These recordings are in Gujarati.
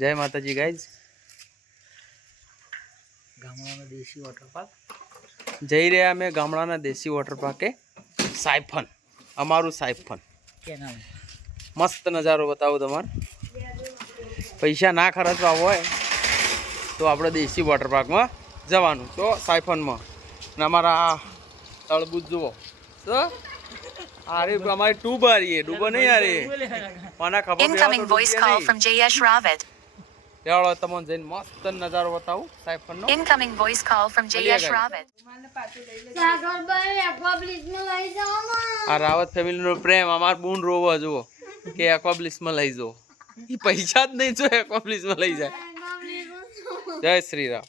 જય માતાજી ગાઈઝ. ગામડાનો દેશી વોટર પાર્ક જઈ રહ્યા અમે ગામડાના દેશી વોટર પાર્કે. સાયફન, અમારું સાયફન. કેનાલ મસ્ત નજારો બતાવું તમારે. પૈસા ના ખર્ચવા હોય તો આપણે દેશી વોટર પાર્કમાં જવાનું. તો સાયફનમાં ને અમારા આ તળબૂચ જુઓ તો અરે અમારી ટ્યુબ આ રહી ડૂબો નહીં આ રહી કોના ખબર Incoming voice call from Jayesh Ravid. ચાલો તમને જઈને મસ્ત નજારો બતાવું સાયફનનો. Incoming voice call from Jayesh Ravid. આ રાવત ફેમિલીનો પ્રેમ અમાર બૂન રોવા જુઓ કે એક્વાબ્લિસમાં લઈ જાઓ. એ પૈસા જ નહીં જો એક્વાબ્લિસમાં લઈ જાય. જય શ્રી રામ.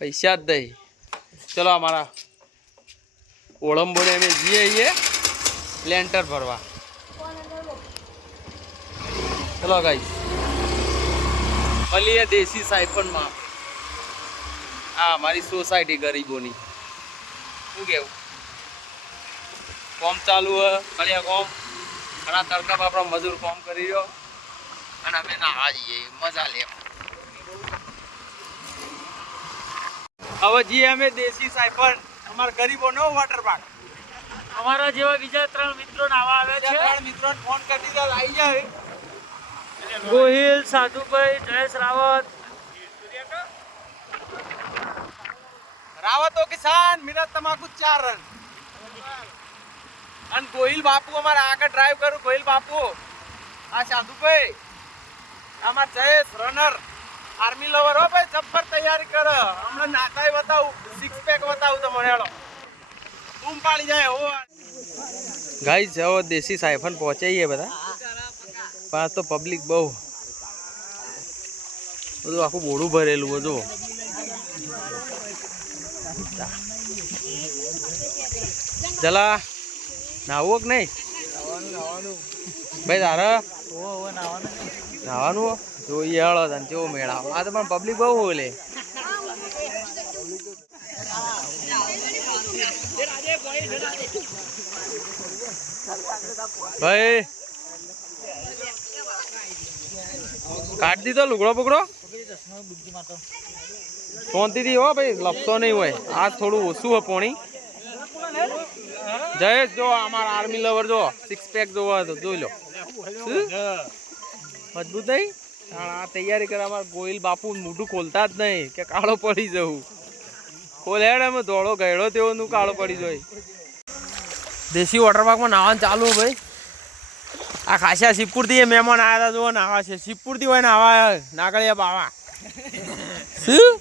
પૈસા જ નહીં. ચલો અમારા ઓળંબોને અમે જઈએ છીએ લેન્ટર ભરવા. ચલો ગાઈસ મળીએ દેશી સાયફનમાં. આ અમારી સોસાયટી ગરીબોની. શું કેવું કોમ ચાલુ હોય કડિયા કોમ ઘણા તડકા બાપડા મજૂર કોમ કરી રહ્યો અને અમે નાવા જઈએ મજા લે. હવે જઈએ અમે દેશી સાયફન અમારા ગરીબોનો વોટર પાર્ક. અમારા જેવા બીજા 3 મિત્રો નાવા આવે છે. 3 મિત્રોને ફોન કરી દીધા આવી જાય. ગોહિલ, સાધુભાઈ, જયેશ રાવત, રાવતો કિસાન મિરત તમાકુ 4 રન અને ગોહિલ બાપુ અમારે આગળ ડ્રાઈવ કરું. ગોહિલ બાપુ આ સાધુભાઈ અમાર જયેશ રનર આર્મી લવર હો ભાઈ જબ્બર તૈયારી કર. હમણાં નાકાઈ બતાવું 6 પેક બતાવું તો મને હેડો બૂમ પાડી જાય હો. ગાઈસ હવે દેશી સાયફન પહોંચાઈએ બધા. પણ તો પબ્લિક બહુ બધું આખું બોડું ભરેલું બધું. જલા નાવું કે નહીં ભાઈ તારા નાવાનું જોઈએ હળો તને કેવો મેળા. આ તો પણ પબ્લિક બહુ હોય લે. ભાઈ કાઢ દીધો લુગડો બુગડો શાંતિથી હો ભાઈ લપસો નહીં હોય. આ થોડું ઓછું હોય પોણી. જયેશ જો અમારા આર્મી લવર જો 6 પેક જોવા તો જોઈ લો મજબૂત નહીં. આ તૈયારી કરે અમારા ગોહિલ બાપુ મોઢું ખોલતા જ નહીં કે કાળો પડી જવું. ખોલેડ અમે ધોળો ગયડો તેવું કાળો પડી જાય. દેશી વોટર પાર્કમાં નાવાનું ચાલુ ભાઈ. આ ખાસા શિવપુરથી એ મહેમાન આવ્યા હતા જો નાવા છે. શિવપુરથી હોય નાવા નાગળિયા બાવા શું